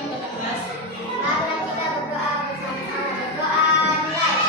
itu Kak Mas? Mari kita berdoa bersama-sama. Berdoa mulai.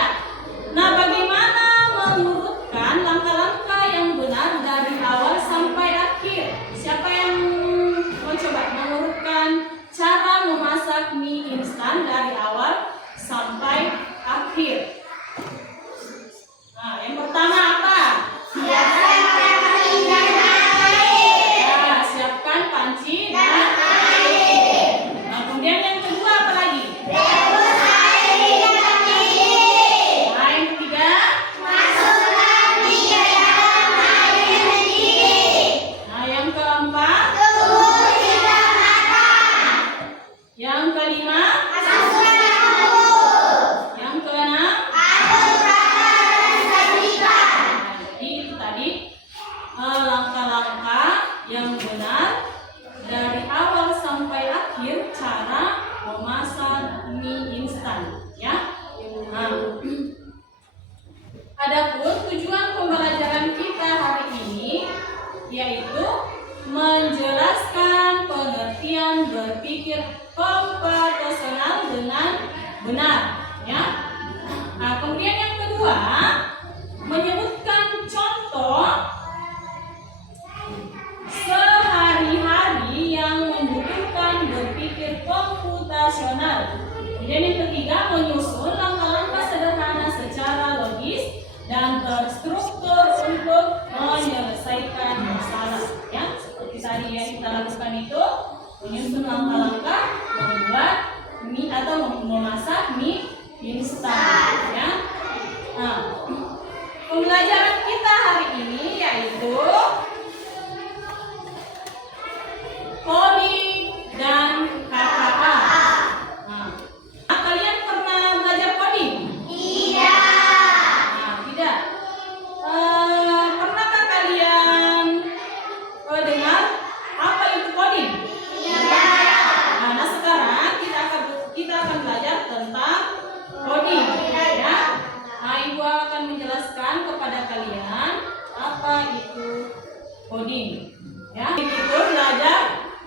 Ya. Nah, bagaimana mengurutkan langkah-langkah yang benar dari awal sampai akhir? Siapa yang mau coba mengurutkan cara memasak mie instan dari awal sampai akhir? Nah, yang pertama apa? Nah, siapkan panci dan air. Nah, kemudian yang kedua apa lagi? Nah, yang ketiga? Nah, yang keempat? Yang kelima? Yang keenam? Jadi itu tadi langkah-langkah yang benar dari awal sampai akhir cara memasak mie instan, ya. Nah, adapun tujuan pembelajaran kita hari ini yaitu menjelaskan pengertian berpikir komputasional dengan benar, ya. Nah, kemudian yang kedua, menyebutkan contoh sehari-hari yang membutuhkan berpikir komputasional. Kemudian yang ketiga, menyusun langkah-langkah sederhana secara logis dan terstruktur untuk menyelesaikan masalah. Ya, seperti tadi yang kita lakukan itu, menyusun langkah-langkah membuat mie atau memasak mie instan. Ya. Nah, pembelajaran kita hari ini yaitu coding dan KKA. Nah, kalian pernah belajar coding? Nah, tidak. Pernahkah kalian dengar apa itu coding? Nah, sekarang kita akan belajar tentang coding, ya. Nah, Ibu akan menjelaskan kepada kalian apa itu coding, ya. Itu belajar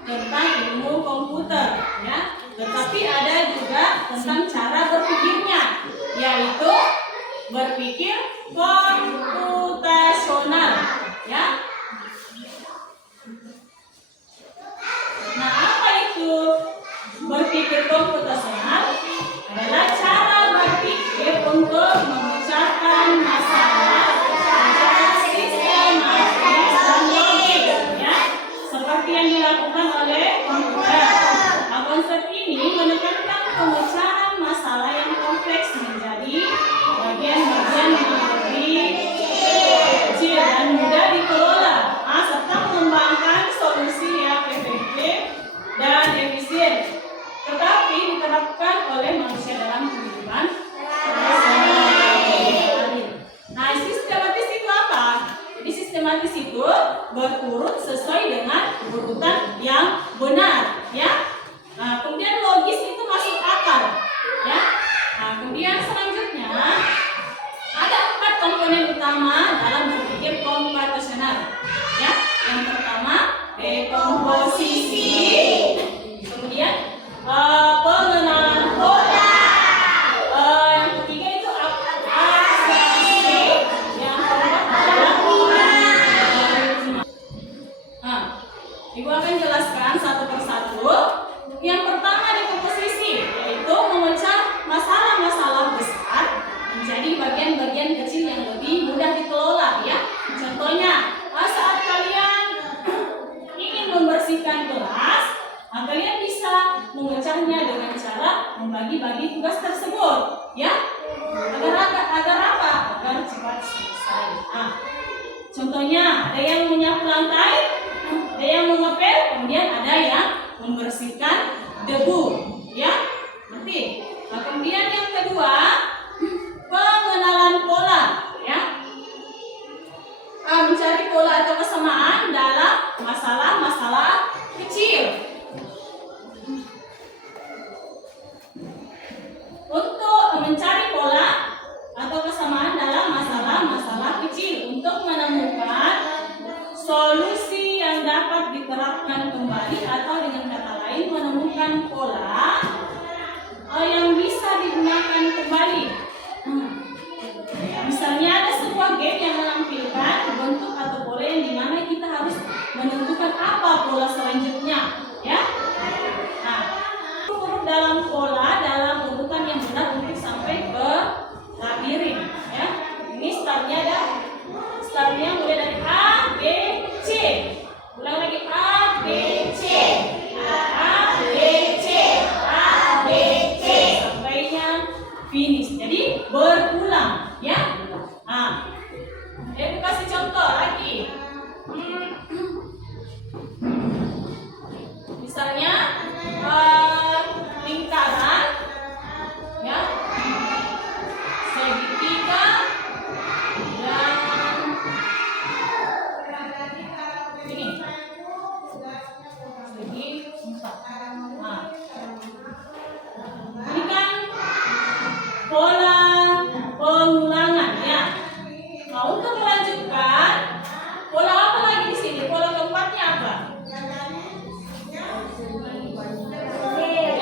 tentang ilmu komputer, ya. Tetapi ada juga tentang cara berpikirnya, yaitu berpikir komputasional, ya. Nah, apa itu berpikir komputasional? Adalah cara berpikir untuk memecahkan masalah secara sistematis dan logis, ya, seperti yang dilakukan oleh komputer. Nah, konsep ini menekankan pemecahan masalah yang kompleks menjadi bagian-bagian yang lebih kecil dan mudah dikelola, serta mengembangkan solusi yang efektif dan efisien, tetapi diterapkan oleh manusia dalam kehidupan sehari-hari. Nah, sistematis itu apa? Jadi sistematis itu berurut sesuai dengan urutan yang benar, ya. Nah, kemudian logis itu masuk akal, ya. Nah, kemudian selanjutnya ada 4 komponen utama dalam berpikir komputasional, ya. Yang pertama, dekomposisi. Kemudian pengenalan pola. Yang ketiga itu abstraksi. Yang keempat adalah algoritma. Nah, Ibu akan jelaskan satu persatu. Yang pertama, dekomposisi, yaitu memecah masalah-masalah besar menjadi bagian-bagian kecil yang lebih mudah dikelola, ya. Contohnya, saat kalian ingin membersihkan kelas, kalian bisa memecahnya dengan cara membagi-bagi tugas tersebut, ya. Agar apa? Agar cepat selesai. Nah, contohnya ada yang menyapu lantai, ada yang mengepel, kemudian ada yang membersihkan debu, ya. Ngerti? Nah, kemudian yang kedua, pengenalan pola, ya. Mencari pola atau kesamaan dalam masalah-masalah kecil. Untuk mencari pola atau kesamaan dalam masalah-masalah kecil untuk menemukan solusi yang dapat diterapkan kembali, atau dengan kata lain menemukan pola apa pola selanjutnya, ya? Nah, urut dalam pola dalam urutan yang benar untuk sampai ke labirin, ya. Ini startnya mulai dari A, B, C. Ulang lagi A, B, C. A, B, C. A, B, C. Sampainya finish. Jadi berulang, ya. Nah, aku kasih contoh lagi. Misalnya lingkaran, ya, segitiga dan ini segi empat. Nah, ini kan pola pengulangan, ya. Nah, untuk melanjutkan pola apa lagi di sini? Pola keempatnya apa?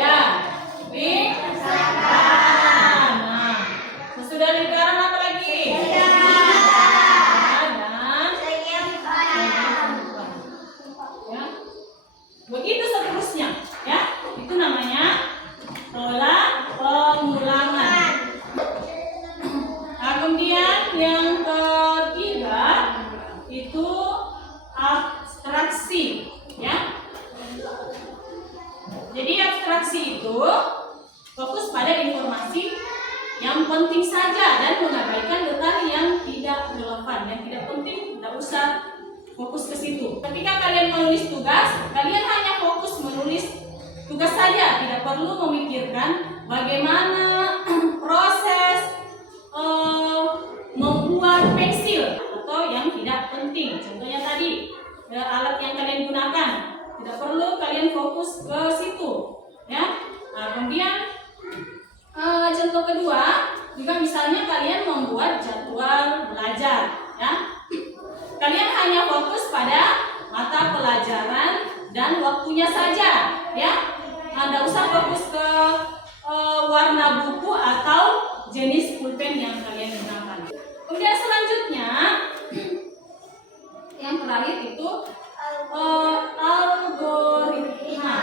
Ya, lingkaran. Nah, sesudah lingkaran apa lagi? Ya, begitu seterusnya, ya. Itu namanya pola pengulangan. Nah, kemudian yang ketiga itu abstraksi, ya. Jadi abstraksi itu fokus pada informasi yang penting saja dan mengabaikan detail yang tidak relevan, yang tidak penting, tidak usah fokus ke situ. Ketika kalian menulis tugas, kalian hanya fokus menulis tugas saja, tidak perlu memikirkan bagaimana proses membuat pensil atau yang tidak penting. Contohnya tadi alat yang kalian gunakan, tidak perlu kalian fokus ke situ, ya. Nah, kemudian contoh kedua juga misalnya kalian membuat jadwal belajar, ya. Kalian hanya fokus pada mata pelajaran dan waktunya saja, ya. Anda usah fokus ke warna buku atau jenis pulpen yang kalian gunakan. Kemudian selanjutnya yang terakhir itu algoritma,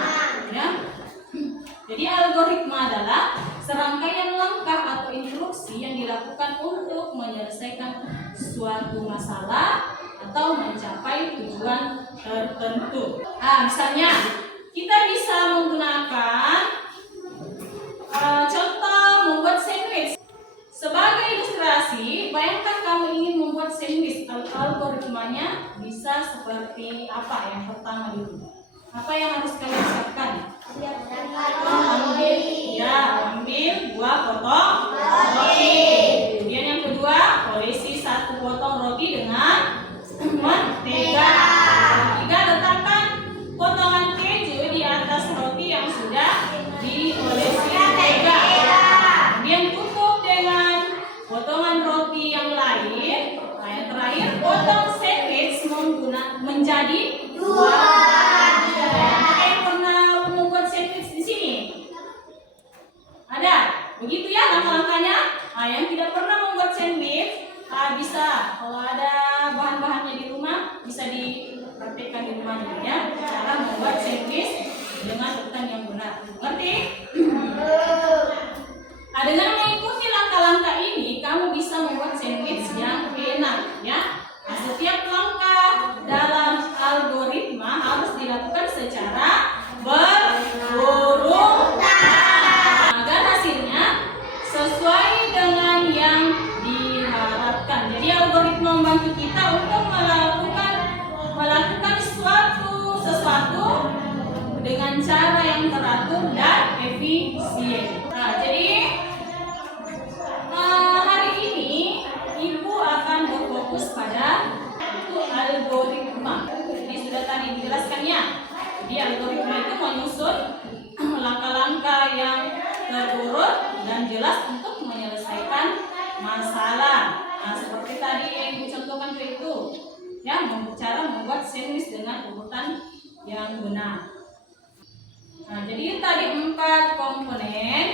ya. Jadi algoritma adalah serangkaian langkah atau instruksi yang dilakukan untuk menyelesaikan suatu masalah atau mencapai tujuan tertentu. Nah, misalnya kita bisa menggunakan contoh membuat sandwich. Sebagai ilustrasi, bayangkan kamu ingin membuat sandwich. Algoritmanya bisa seperti apa? Yang pertama dulu, apa yang harus kalian siapkan? Ambil buah potong roti. Kemudian yang kedua, olesi 1 potong roti dengan mentega. Ketiga, letakkan potongan keju di atas roti yang sudah diolesi mentega. Kemudian tutup dengan potongan roti yang lain. Nah, yang terakhir, potong sandwich menjadi 2. Begitu ya langkah-langkahnya. Nah, yang tidak pernah membuat sandwich bisa, kalau ada bahan-bahannya di rumah bisa dipraktikkan di rumahnya, ya. Cara membuat sandwich dengan urutan yang benar. Ngerti? Nah, dengan mengikuti langkah-langkah ini, kamu bisa membuat sandwich yang enak, ya. Nah, setiap langkah dalam algoritma harus dilakukan secara berurutan agar hasilnya sesuai dengan yang diharapkan. Jadi algoritma membantu kita untuk melakukan sesuatu dengan cara yang teratur dan efisien. Nah, jadi hari ini Ibu akan berfokus pada algoritma. Ini sudah tadi dijelaskannya. Jadi algoritma itu menyusun langkah-langkah yang terurut dan jelas untuk menyelesaikan masalah. Nah, seperti tadi yang dicontohkan itu, ya, cara membuat sandwich dengan urutan yang benar. Nah, jadi tadi 4 komponen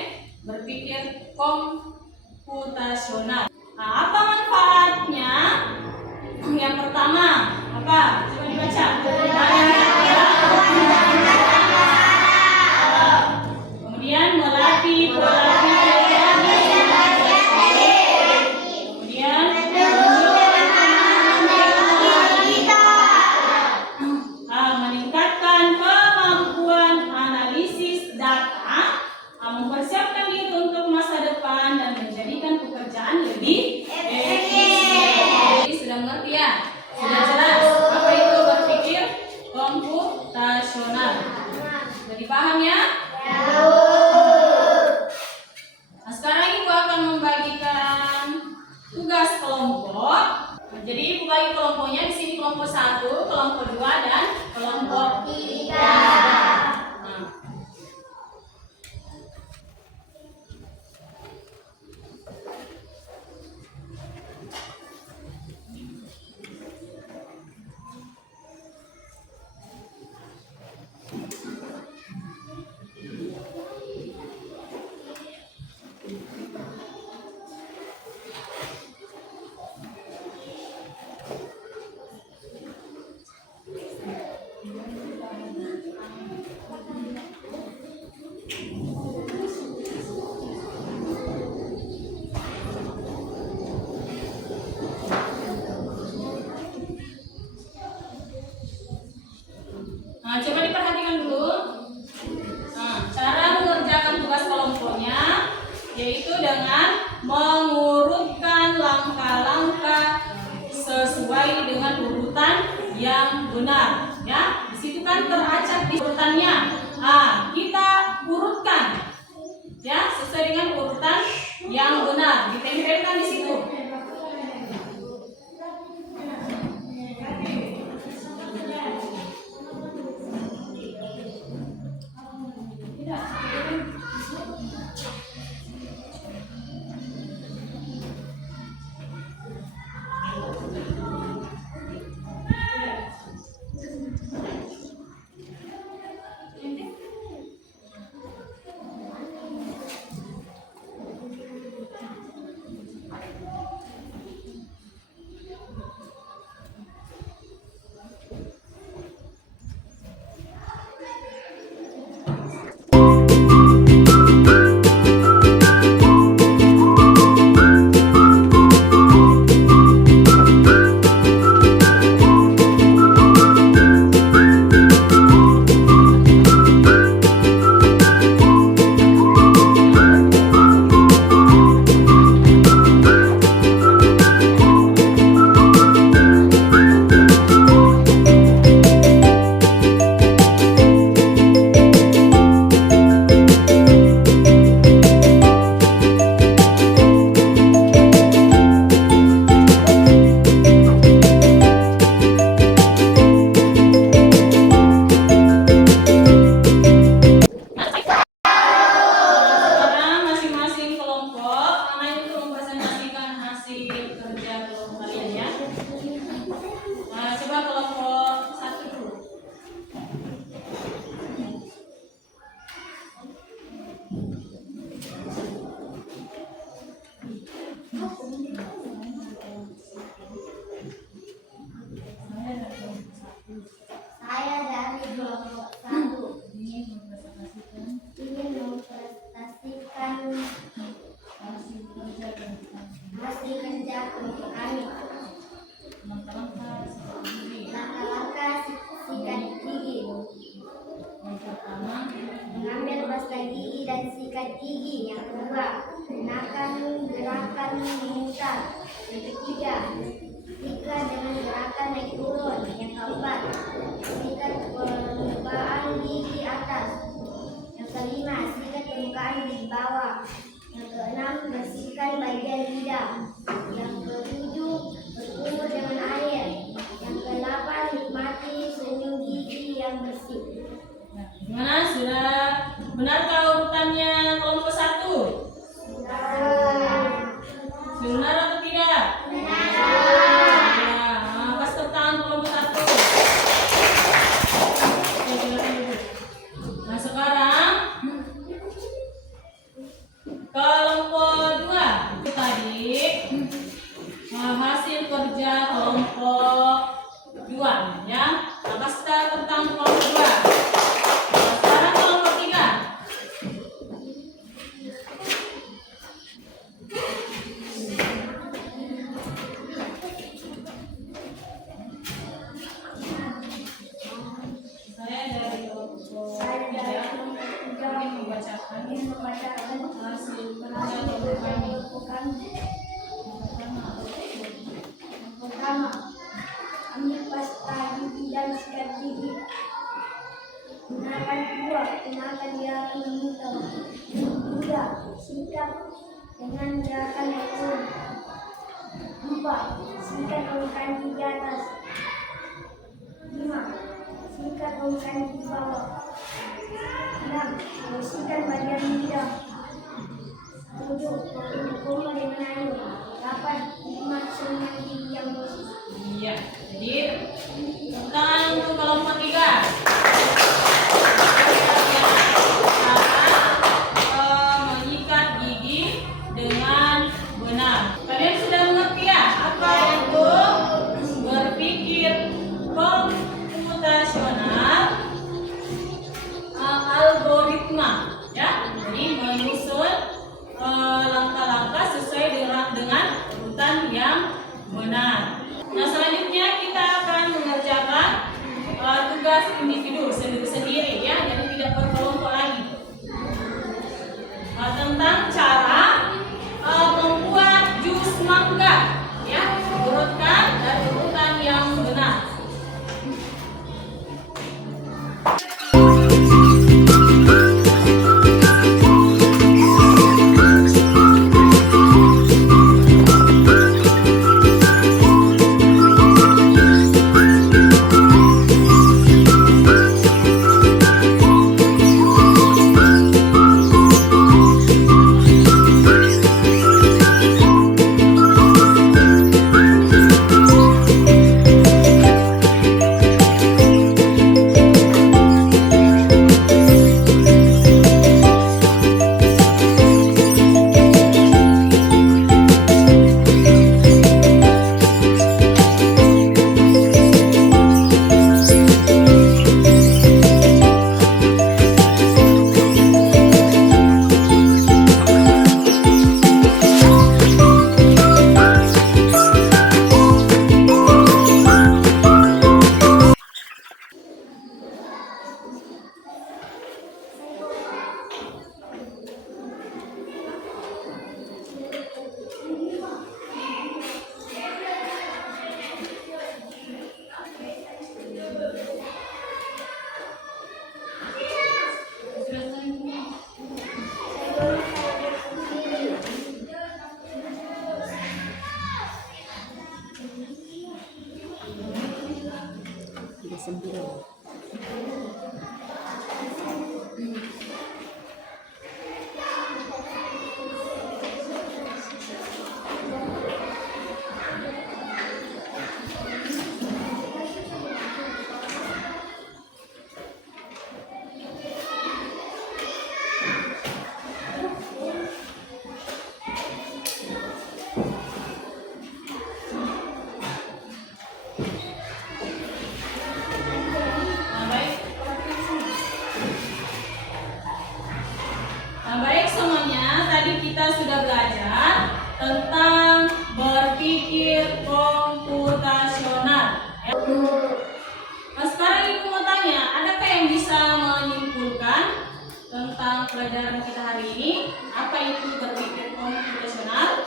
berpikir komputasional. Nah, apa manfaatnya? Yang pertama, apa? Coba dibaca. Kemudian melatih pola pikir yang kemudian meningkatkan kemampuan analisis data, mempersiapkan diri untuk masa depan dan menjadikan pekerjaan lebih efisien. Jadi sudah mengerti ya? Sudah jelas apa itu berpikir komputasional? Sudah dipaham ya? Nah, sekarang Ibu akan membagikan tugas kelompok. Jadi Ibu bagi kelompoknya di sini kelompok 1, kelompok 2 dan kelompok 3. Nah, coba diperhatikan dulu. Nah, cara mengerjakan tugas kelompoknya yaitu dengan mengurutkan langkah-langkah sesuai dengan urutan yang benar. Ya, di situ kan teracak di urutannya. Nah, kita urutkan ya sesuai dengan urutan yang benar. Ditempelkan di situ. Saya dari kelompok 1 ingin mempresentasikan hasil kerja kelompok kami. Langkah-langkah sikat gigi. Yang pertama, Mengambil pasta gigi dan sikat gigi. Yang kedua, gunakan gerakan memutar. Yang ketiga, sikat dengan gerakan naik turun. Yang keempat, sikat permukaan gigi atas. Yang kelima, sikat permukaan gigi bawah. Yang keenam, bersihkan bagian lidah. Yang ketujuh, dengan gerakan naik turun. 4. Singkat ongkan di atas. 5. Singkat ongkan di bawah. 6. Bersihkan bagian lidah. 7. Tutup koma dengan air. 8. Nikmat semua gigi yang bersih. Iya. Jadi tangan untuk kelompok 3. Menyikat gigi dengan benar. Kalian sudah mengerti ya apa itu berpikir komputasional, algoritma, ya. Jadi menyusun langkah-langkah sesuai dengan urutan yang benar. Nah, selanjutnya kita akan mengerjakan tugas individu sendiri ya, jadi tidak berkelompok lagi. Tentang cara membuat jus mangga, ya, urutkan dari urutan yang benar. Baik semuanya, tadi kita sudah belajar tentang berpikir komputasional. Nah, sekarang Ibu mau tanya, adakah yang bisa menyimpulkan tentang pelajaran kita hari ini? Apa itu berpikir komputasional?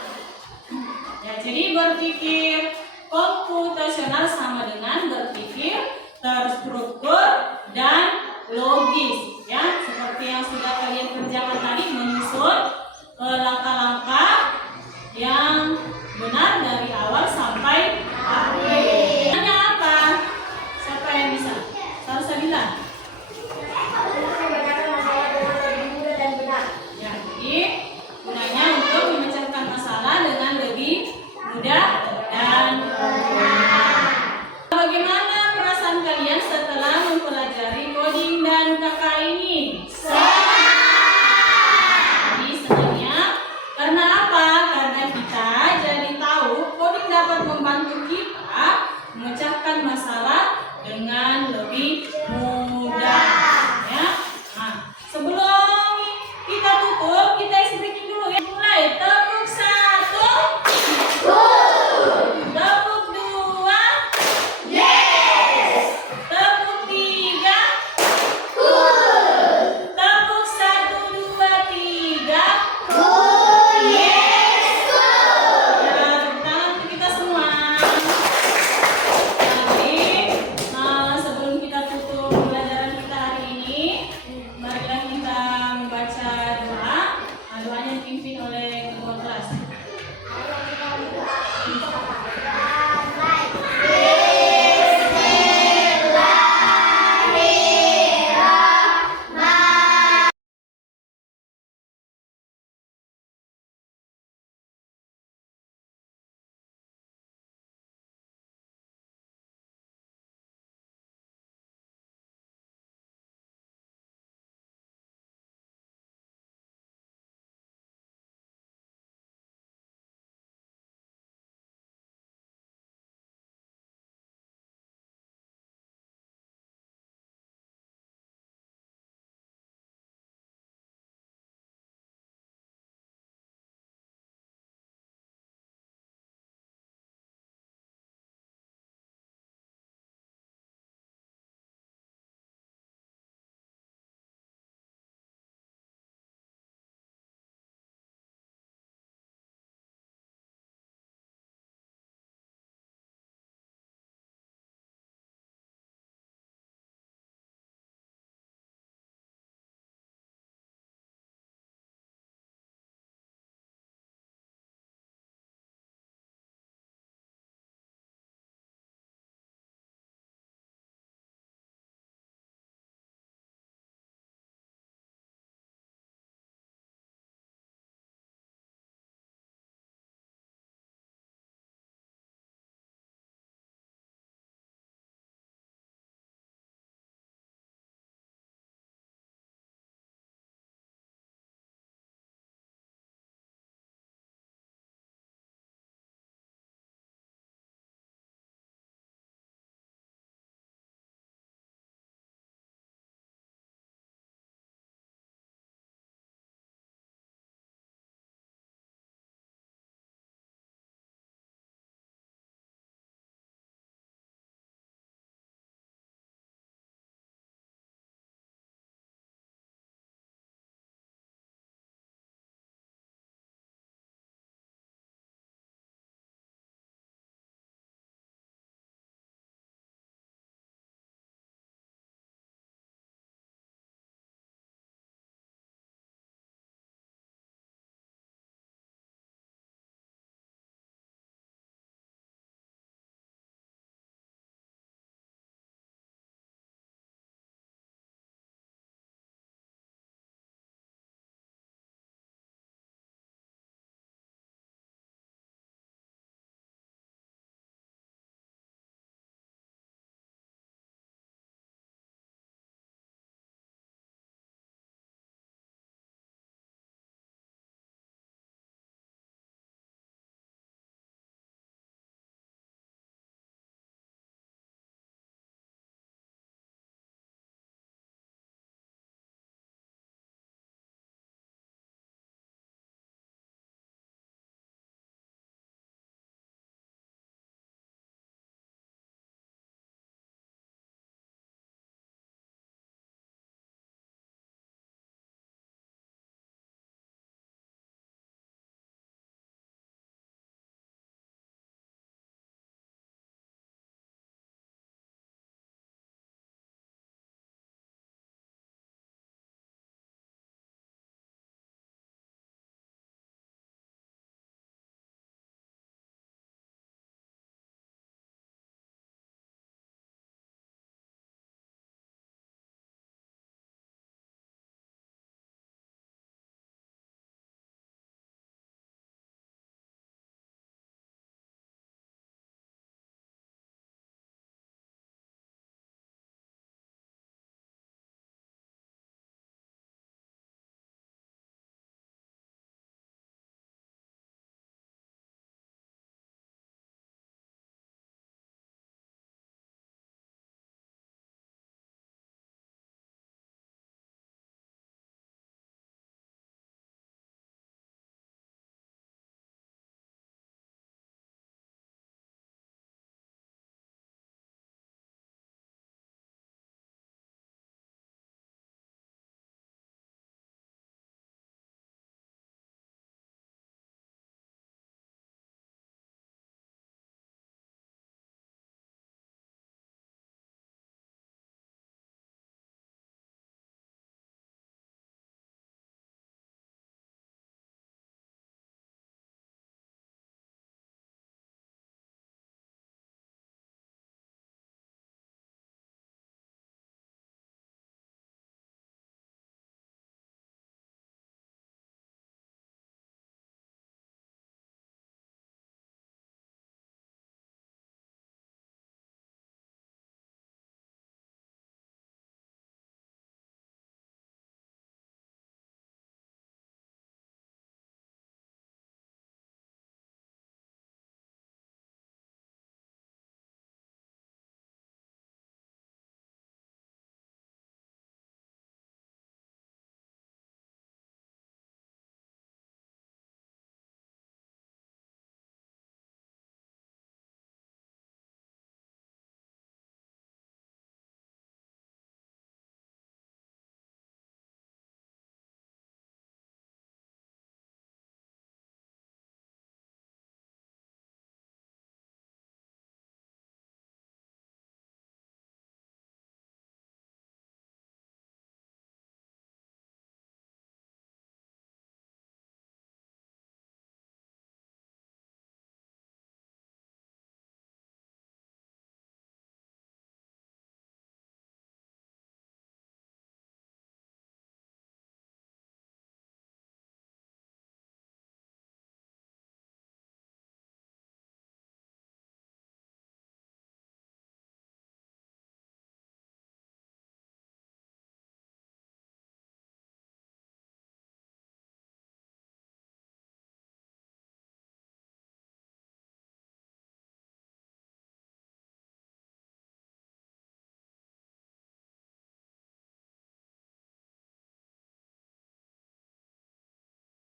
Ya, jadi berpikir komputasional sama dengan berpikir terstruktur dan logis, ya, seperti yang sudah kalian kerjakan tadi, menyusun langkah-langkah yang benar